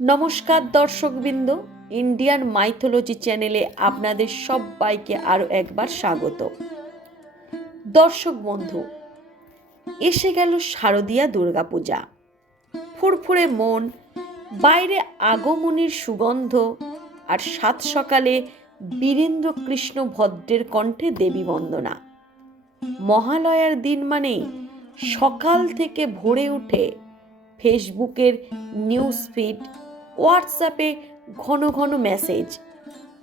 নমস্কার দর্শকবৃন্দ Indian mythology চ্যানেলে আপনাদের সবাইকে আরও একবার স্বাগত। দর্শক বন্ধু, এসে গেল শারদীয়া দুর্গাপূজা। ফুরফুরে মন, বাইরে আগমনীর সুগন্ধ আর সাত সকালে বীরেন্দ্র কৃষ্ণ ভদ্রের কণ্ঠে দেবী বন্দনা। মহালয়ার দিন মানেই সকাল থেকে ভোরে উঠে ফেসবুকের নিউজ ফিড হোয়াটসঅ্যাপে ঘন ঘন মেসেজ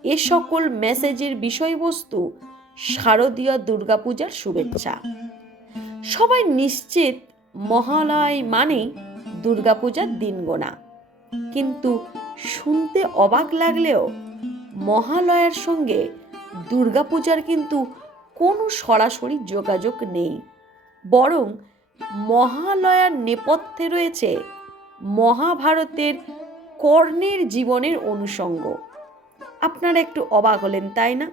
এ সকল মেসেজের বিষয়বস্তু শারদীয় দুর্গাপূজার শুভেচ্ছা। সবাই নিশ্চিত মহালয় মানেই দুর্গাপূজার দিন গোনা কিন্তু শুনতে অবাক লাগলেও মহালয়ার সঙ্গে দুর্গাপূজার কিন্তু কোনো সরাসরি যোগাযোগ নেই। বরং মহালয়ার নেপথ্যে রয়েছে মহাভারতের কর্ণের জীবনের অনুষঙ্গ। আপনারা একটু অবাক হলেন, তাই না?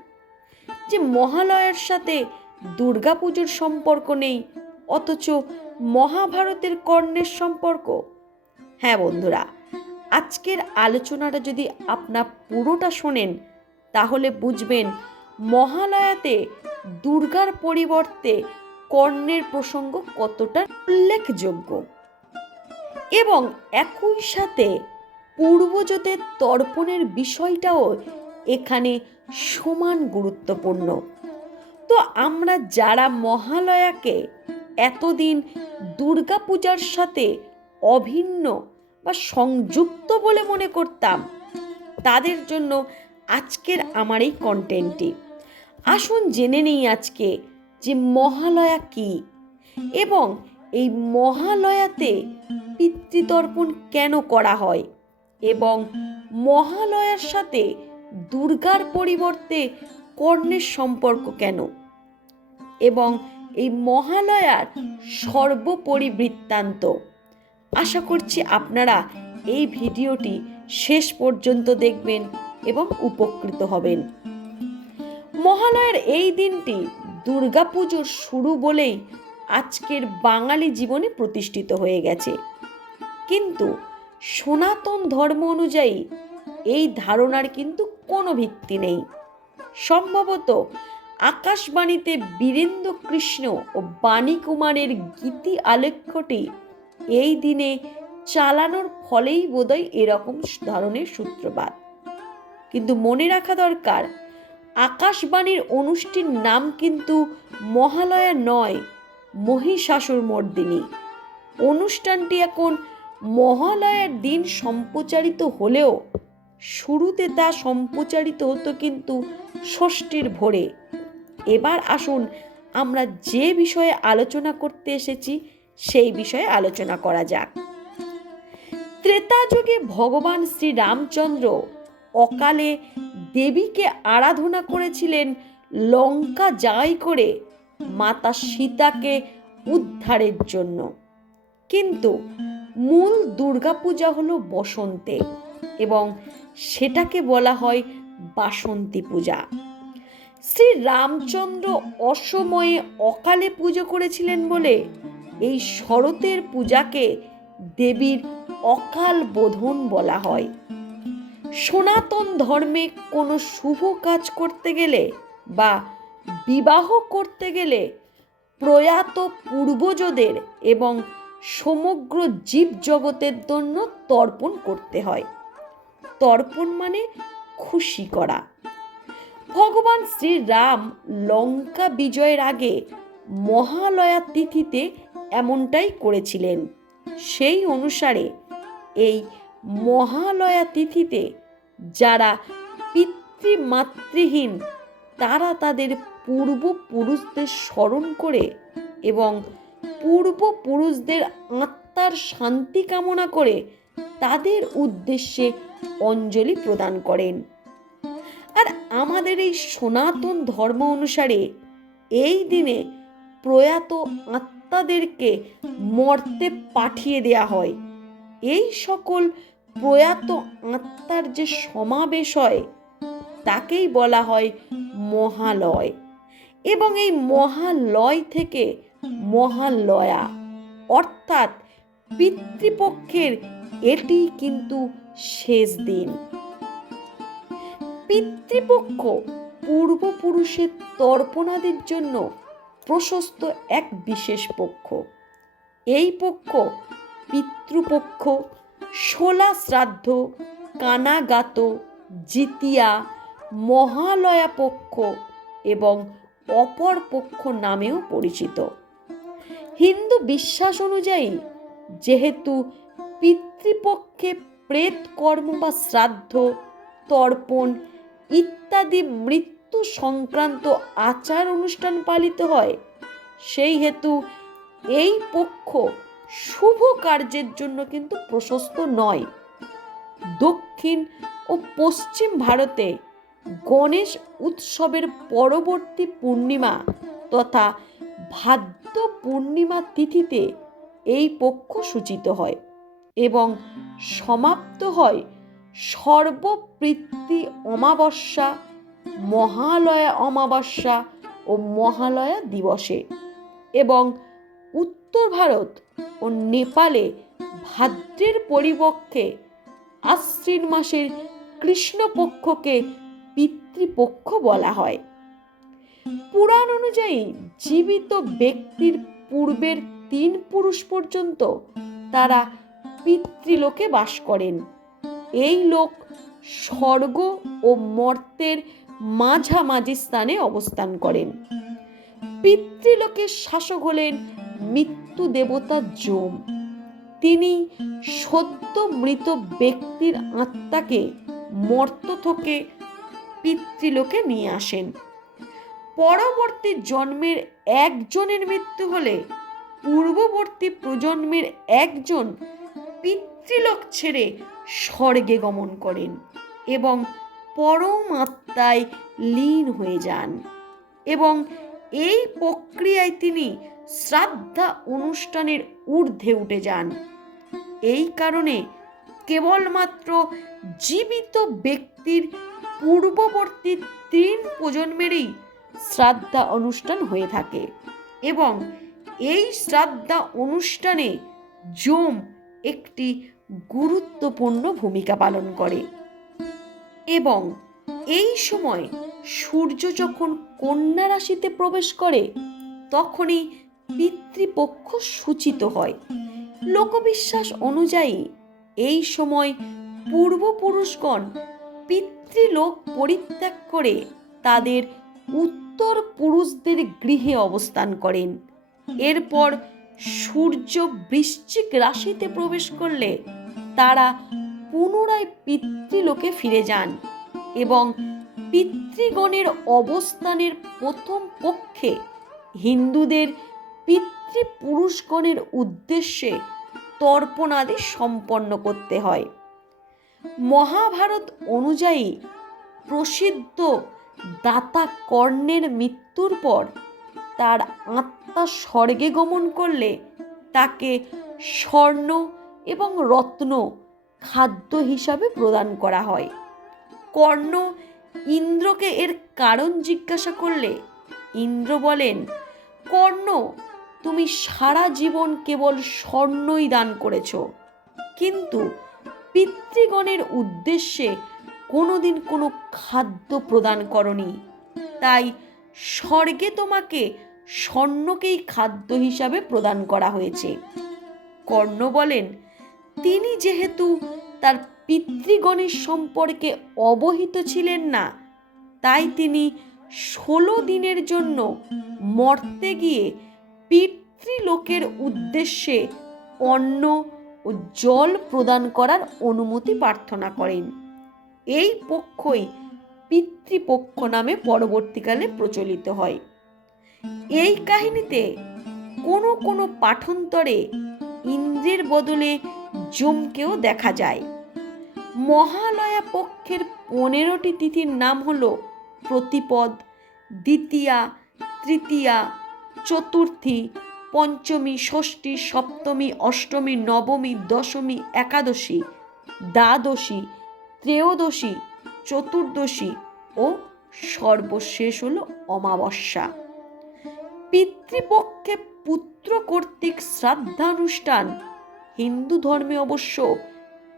যে মহালয়ার সাথে দুর্গাপুজোর সম্পর্ক নেই, অথচ মহাভারতের কর্ণের সম্পর্ক? হ্যাঁ বন্ধুরা, আজকের আলোচনাটা যদি আপনার পুরোটা শোনেন, তাহলে বুঝবেন মহালয়াতে দুর্গার পরিবর্তে কর্ণের প্রসঙ্গ কতটা উল্লেখযোগ্য। এবং একই সাথে পূর্বজদের তর্পণের বিষয়টাও এখানে সমান গুরুত্বপূর্ণ। তো আমরা যারা মহালয়াকে এতদিন দুর্গাপূজার সাথে অভিন্ন বা সংযুক্ত বলে মনে করতাম, তাদের জন্য আজকের আমার এই কন্টেন্টটি আসুন জেনে নেই আজকে যে মহালয়া কি এবং এই মহালয়াতে পিতৃতর্পণ কেন করা হয়। এবং মহালয়ার সাথে দুর্গার পরিবর্তে কর্ণের সম্পর্ক কেন? এবং এই মহালয়ার সর্বোপরি বৃত্তান্ত। আশা করছি আপনারা এই ভিডিওটি শেষ পর্যন্ত দেখবেন এবং উপকৃত হবেন। মহালয়ার এই দিনটি দুর্গাপুজোর শুরু বলেই আজকের বাঙালি জীবনে প্রতিষ্ঠিত হয়ে গেছে। কিন্তু সনাতন ধর্ম অনুযায়ী এই ধারণার কিন্তু কোনো ভিত্তি নেই। সম্ভবত আকাশবাণীতে বীরেন্দ্র কৃষ্ণ ও বাণী কুমারের গীতি আলেখ্যটি এই দিনে চালানোর ফলেই বোধহয় এরকম ধরনের সূত্রপাত। কিন্তু মনে রাখা দরকার, আকাশবাণীর অনুষ্ঠান নাম কিন্তু মহালয়া নয় মহিষাসুর মর্দিনী অনুষ্ঠানটি এখন মহালয়ার দিন সম্প্রচারিত হলেও শুরুতে তা সম্প্রচারিত হতো কিন্তু ষষ্ঠীর ভোরে। এবার আসুন আমরা যে বিষয়ে আলোচনা করতে এসেছি সেই বিষয়ে আলোচনা করা যাক। ত্রেতা যুগে ভগবান শ্রী রামচন্দ্র অকালে দেবীকে আরাধনা করেছিলেন লঙ্কা জয় করে মাতা সীতাকে উদ্ধারের জন্য। কিন্তু মূল দুর্গাপূজা হলো বসন্তে এবং সেটাকে বলা হয় বাসন্তী পূজা। শ্রী রামচন্দ্র অসময়ে অকালে পুজো করেছিলেন বলে এই শরতের পূজাকে দেবীর অকাল বোধন বলা হয়। সনাতন ধর্মে কোনো শুভ কাজ করতে গেলে বা বিবাহ করতে গেলে প্রয়াত পূর্বজদের এবং সমগ্র জীবজগতের জন্য তর্পণ করতে হয়। তর্পণ মানে খুশি করা। ভগবান শ্রীরাম লঙ্কা বিজয়ের আগে মহালয়া তিথিতে এমনটাই করেছিলেন। সেই অনুসারে এই মহালয়া তিথিতে যারা পিতৃমাতৃহীন, তারা তাদের পূর্বপুরুষদের স্মরণ করে এবং পূর্বপুরুষদের আত্মার শান্তি কামনা করে তাদের উদ্দেশ্যে অঞ্জলি প্রদান করেন। আর আমাদের এই সনাতন ধর্ম অনুসারে এই দিনে প্রয়াত আত্মাদেরকে মর্তে পাঠিয়ে দেয়া হয়। এই সকল প্রয়াত আত্মার যে সমাবেশ হয়, তাকেই বলা হয় মহালয়। এবং এই মহালয় থেকে মহালয়া। অর্থাৎ পিতৃপক্ষের এটি কিন্তু শেষ দিন। পিতৃপক্ষ পূর্বপুরুষের তর্পণাদের জন্য প্রশস্ত এক বিশেষ পক্ষ। এই পক্ষ পিতৃপক্ষ শোলা শ্রাদ্ধ কানাগাত জিতিয়া মহালয়া পক্ষ এবং অপর পক্ষ নামেও পরিচিত। হিন্দু বিশ্বাস অনুযায়ী, যেহেতু পিতৃপক্ষে প্রেত কর্ম বা শ্রাদ্ধ, তর্পণ ইত্যাদি মৃত্যু সংক্রান্ত আচার অনুষ্ঠান পালিত হয়, সেই হেতু এই পক্ষ শুভ কার্যের জন্য কিন্তু প্রশস্ত নয়। দক্ষিণ ও পশ্চিম ভারতে গণেশ উৎসবের পরবর্তী পূর্ণিমা তথা ভাদ্র পূর্ণিমা তিথিতে এই পক্ষ সূচিত হয় এবং সমাপ্ত হয় সর্ববৃত্তি অমাবস্যা, মহালয়া অমাবস্যা ও মহালয়া দিবসে এবং উত্তর ভারত ও নেপালে ভাদ্রের পরিপক্ষে আশ্বিন মাসের কৃষ্ণপক্ষকে পিতৃপক্ষ বলা হয়। পুরাণ অনুযায়ী জীবিত ব্যক্তির পূর্বের তিন পুরুষ পর্যন্ত তারা পিতৃলোকে বাস করেন। এই লোক স্বর্গ ও মর্তের মাঝামাঝি স্থানে অবস্থান করেন। পিতৃলোকের শাসক হলেন মৃত্যু দেবতা যম। তিনি সত্য মৃত ব্যক্তির আত্মাকে মর্ত থেকে পিতৃলোকে নিয়ে আসেন। পরবর্তী জন্মের একজনের মৃত্যু হলে পূর্ববর্তী প্রজন্মের একজন পিতৃলোক ছেড়ে স্বর্গে গমন করেন এবং পরমাত্মায় লীন হয়ে যান। এবং এই প্রক্রিয়ায় তিনি শ্রাদ্ধা অনুষ্ঠানের ঊর্ধ্বে উঠে যান। এই কারণে কেবলমাত্র জীবিত ব্যক্তির পূর্ববর্তী তিন প্রজন্মেরই শ্রাদ্ধা অনুষ্ঠান হয়ে থাকে এবং এই শ্রাদ্ধা অনুষ্ঠানে জম একটি গুরুত্বপূর্ণ ভূমিকা পালন করে এবং এই সময় সূর্য যখন কন্যা রাশিতে প্রবেশ করে, তখনই পিতৃপক্ষ সূচিত হয়। লোকবিশ্বাস অনুযায়ী এই সময় পূর্বপুরুষগণ পিতৃলোক পরিত্যাগ করে তাদের উত্তর পুরুষদের গৃহে অবস্থান করেন। এরপর সূর্য বৃশ্চিক রাশিতে প্রবেশ করলে তারা পুনরায় পিতৃলোকে ফিরে যান এবং পিতৃগণের অবস্থানের প্রথম পক্ষে হিন্দুদের পিতৃপুরুষগণের উদ্দেশ্যে তর্পণাদি সম্পন্ন করতে হয়। মহাভারত অনুযায়ী প্রসিদ্ধ দাতা কর্ণের মৃত্যুর পর তার আত্মা স্বর্গে গমন করলে তাকে স্বর্ণ এবং রত্ন খাদ্য হিসাবে প্রদান করা হয়। কর্ণ ইন্দ্রকে এর কারণ জিজ্ঞাসা করলে ইন্দ্র বলেন, কর্ণ, তুমি সারা জীবন কেবল স্বর্ণই দান করেছ। কিন্তু পিতৃগণের উদ্দেশ্যে কোনোদিন কোনো খাদ্য প্রদান করনি। তাই স্বর্গে তোমাকে স্বর্ণকেই খাদ্য হিসাবে প্রদান করা হয়েছে। কর্ণ বলেন, তিনি যেহেতু তার পিতৃগণের সম্পর্কে অবহিত ছিলেন না, তাই তিনি ষোলো দিনের জন্য মর্তে গিয়ে পিতৃলোকের উদ্দেশ্যে অন্ন ও জল প্রদান করার অনুমতি প্রার্থনা করেন। এই পক্ষই পিতৃপক্ষ নামে পরবর্তীকালে প্রচলিত হয়। এই কাহিনীতে কোনো কোনো পাঠন্তরে ইন্দ্রের বদলে জমকেও দেখা যায়। মহালয়া পক্ষের পনেরোটি তিথির নাম হল প্রতিপদ, দ্বিতীয়া, তৃতীয়া, চতুর্থী, পঞ্চমী, ষষ্ঠী, সপ্তমী, অষ্টমী, নবমী, দশমী, একাদশী, দ্বাদশী ত্রয়োদশী, চতুর্দশী ও সর্বশেষ হল অমাবস্যা। পিতৃপক্ষে পুত্র কর্তৃক শ্রাদ্ধানুষ্ঠান। হিন্দু ধর্মে অবশ্য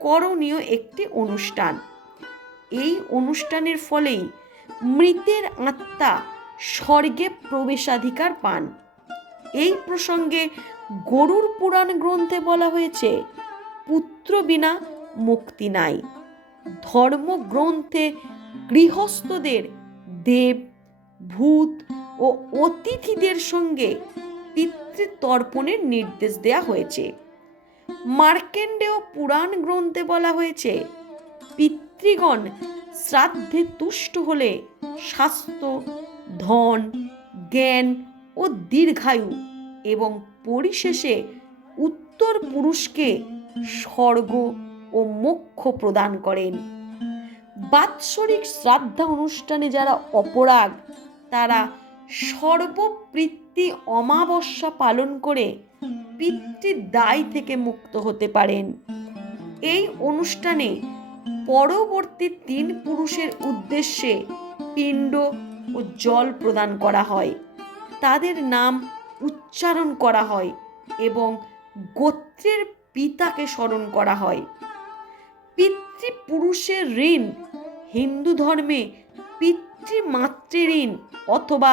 করণীয় একটি অনুষ্ঠান। এই অনুষ্ঠানের ফলেই মৃতের আত্মা স্বর্গে প্রবেশাধিকার পান। এই প্রসঙ্গে গরুর পুরাণ গ্রন্থে বলা হয়েছে, পুত্র বিনা মুক্তি নাই। ধর্মগ্রন্থে গৃহস্থদের দেব, ভূত ও অতিথিদের সঙ্গে পিতৃতর্পণের নির্দেশ দেয়া হয়েছে। মার্কেন্ডেয় পুরাণ গ্রন্থে বলা হয়েছে, পিতৃগণ শ্রাদ্ধে তুষ্ট হলে স্বাস্থ্য, ধন, জ্ঞান ও দীর্ঘায়ু এবং পরিশেষে উত্তর পুরুষকে স্বর্গ ও মোক্ষ প্রদান করেন। বাৎসরিক শ্রাদ্ধা অনুষ্ঠানে যারা অপরাগ, তারা সর্ববৃত্তি অমাবস্যা পালন করে পিতৃ দায় থেকে মুক্ত হতে পারেন। এই অনুষ্ঠানে পরবর্তী তিন পুরুষের উদ্দেশ্যে পিণ্ড ও জল প্রদান করা হয়। তাদের নাম উচ্চারণ করা হয় এবং গোত্রের পিতাকে স্মরণ করা হয়। পিতৃপুরুষের ঋণ, হিন্দু ধর্মে পিতৃমাতৃ ঋণ অথবা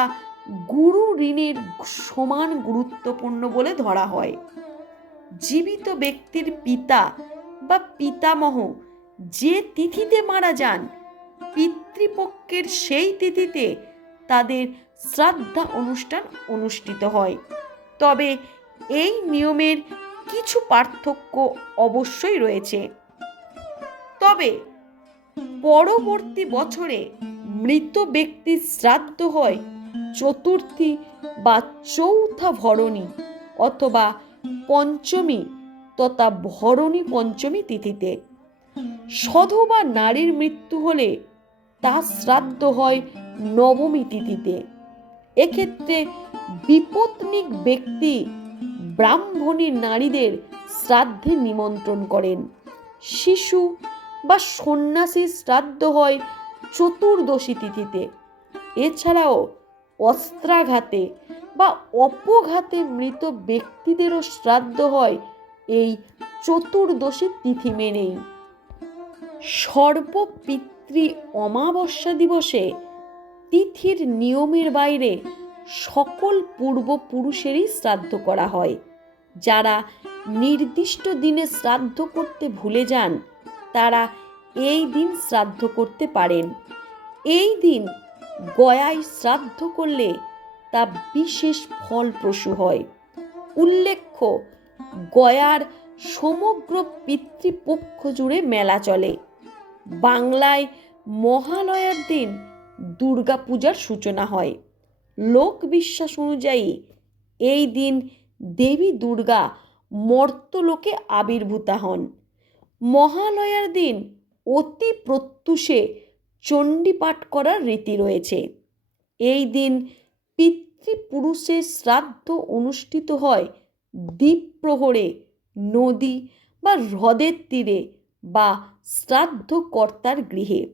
গুরু ঋণের সমান গুরুত্বপূর্ণ বলে ধরা হয়। জীবিত ব্যক্তির পিতা বা পিতামহ যে তিথিতে মারা যান, পিতৃপক্ষের সেই তিথিতে তাদের শ্রাদ্ধা অনুষ্ঠান অনুষ্ঠিত হয়। তবে এই নিয়মের কিছু পার্থক্য অবশ্যই রয়েছে। তবে পরবর্তী বছরে মৃত ব্যক্তির শ্রাদ্ধ হয় চতুর্থী বা চৌথা ভরণী অথবা পঞ্চমী তথা ভরণী পঞ্চমী তিথিতে। সধবা নারীর মৃত্যু হলে তার শ্রাদ্ধ হয় নবমী তিথিতে। এক্ষেত্রে বিপত্নিক ব্যক্তি ব্রাহ্মণী নারীদের শ্রাদ্ধে নিমন্ত্রণ করেন। শিশু বা সন্ন্যাসীর শ্রাদ্ধ হয় চতুর্দশী তিথিতে। এছাড়াও অস্ত্রাঘাতে বা অপঘাতে মৃত ব্যক্তিদেরও শ্রাদ্ধ হয় এই চতুর্দশী তিথি মেনেই। সর্বপিতৃ অমাবস্যা দিবসে তিথির নিয়মের বাইরে সকল পূর্বপুরুষেরই শ্রাদ্ধ করা হয়। যারা নির্দিষ্ট দিনে শ্রাদ্ধ করতে ভুলে যান তারা এই দিন শ্রাদ্ধ করতে পারেন। এই দিন গয়ায় শ্রাদ্ধ করলে তা বিশেষ ফলপ্রসূ হয়। উল্লেখ্য, গয়ার সমগ্র পিতৃপক্ষ জুড়ে মেলা চলে। বাংলায় মহালয়ার দিন দুর্গাপূজার সূচনা হয়। লোক বিশ্বাস অনুযায়ী এই দিন দেবী দুর্গা মর্তলোকে আবির্ভূতা হন। মহালয়ার দিন অতি প্রত্যুষে চণ্ডীপাঠ করার রীতি রয়েছে। এই দিন পিতৃপুরুষের শ্রাদ্ধ অনুষ্ঠিত হয় দ্বীপ প্রহরে নদী বা হ্রদের তীরে বা শ্রাদ্ধকর্তার গৃহে।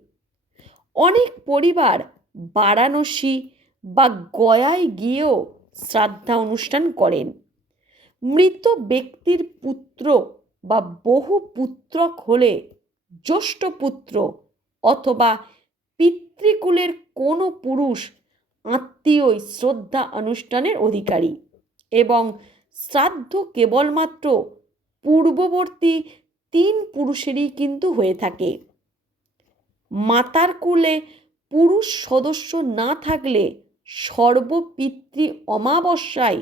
অনেক পরিবার বারাণসী বা গয়ায় গিয়েও শ্রাদ্ধা অনুষ্ঠান করেন। মৃত ব্যক্তির পুত্র বা বহু পুত্রক হলে জ্যেষ্ঠ পুত্র অথবা পিতৃকুলের কোনো পুরুষ আত্মীয়ই শ্রদ্ধা অনুষ্ঠানের অধিকারী এবং শ্রাদ্ধ কেবলমাত্র পূর্ববর্তী তিন পুরুষেরই কিন্তু হয়ে থাকে। মাতার কুলে পুরুষ সদস্য না থাকলে সর্বপিতৃ অমাবস্যায়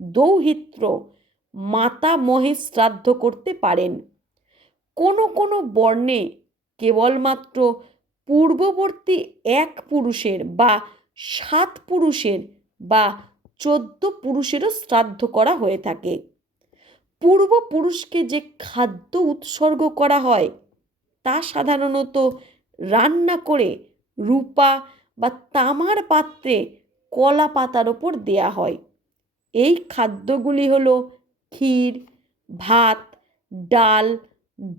দৌহিত্র মাতা মহে শ্রাদ্ধ করতে পারেন। কোনো কোনো বর্ণে কেবলমাত্র পূর্ববর্তী এক পুরুষের বা সাত পুরুষের বা চোদ্দ পুরুষেরও শ্রাদ্ধ করা হয়ে থাকে। পূর্বপুরুষকে যে খাদ্য উৎসর্গ করা হয়, তা সাধারণত রান্না করে রূপা বা তামার পাত্রে কলা পাতার ওপর দেয়া হয়। এই খাদ্যগুলি হলো ক্ষীর, ভাত, ডাল,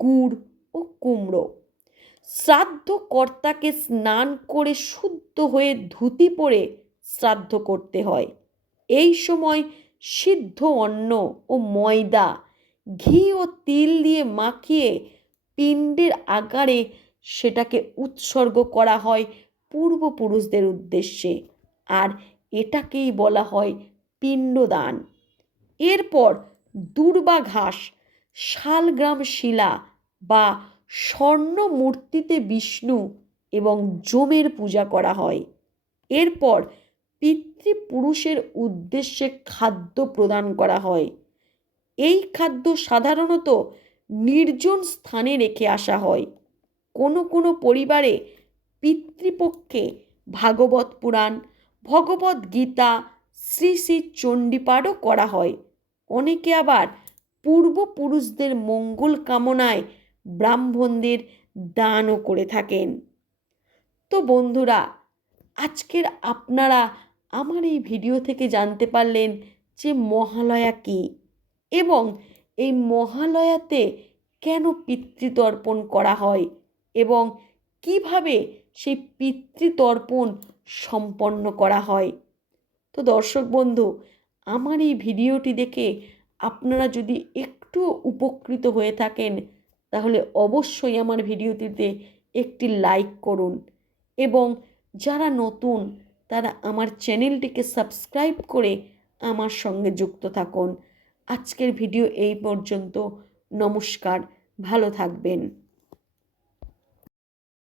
গুড় ও কুমড়ো। শ্রাদ্ধ কর্তাকে স্নান করে শুদ্ধ হয়ে ধুতি পরে শ্রাদ্ধ করতে হয়। এই সময় সিদ্ধ অন্ন ও ময়দা, ঘি ও তিল দিয়ে মাখিয়ে পিণ্ডের আকারে সেটাকে উৎসর্গ করা হয় পূর্বপুরুষদের উদ্দেশ্যে। আর এটাকেই বলা হয় পিণ্ডদান। এরপর দুর্বা ঘাস, শালগ্রাম শিলা বা স্বর্ণ মূর্তিতে বিষ্ণু এবং যমের পূজা করা হয়। এরপর পিতৃপুরুষের উদ্দেশ্যে খাদ্য প্রদান করা হয়। এই খাদ্য সাধারণত নির্জন স্থানে রেখে আসা হয়। কোনো কোনো পরিবারে পিতৃপক্ষে ভাগবত পুরাণ, ভগবত গীতা, শ্রী শ্রী চণ্ডীপাঠও করা হয়। অনেকে আবার পূর্বপুরুষদের মঙ্গল কামনায় ব্রাহ্মণদের দানও করে থাকেন। তো বন্ধুরা, আজকের আপনারা আমার এই ভিডিও থেকে জানতে পারলেন যে মহালয়া কী এবং এই মহালয়াতে কেন পিতৃতর্পণ করা হয় এবং কীভাবে সেই পিতৃতর্পণ সম্পন্ন করা হয়। তো দর্শক বন্ধু আমার এই ভিডিওটি দেখে আপনারা যদি একটু উপকৃত হয়ে থাকেন, তাহলে অবশ্যই আমার ভিডিওটিতে একটি লাইক করুন। এবং যারা নতুন, তারা আমার চ্যানেলটিকে সাবস্ক্রাইব করে আমার সঙ্গে যুক্ত থাকুন। আজকের ভিডিও এই পর্যন্ত। নমস্কার, ভালো থাকবেন।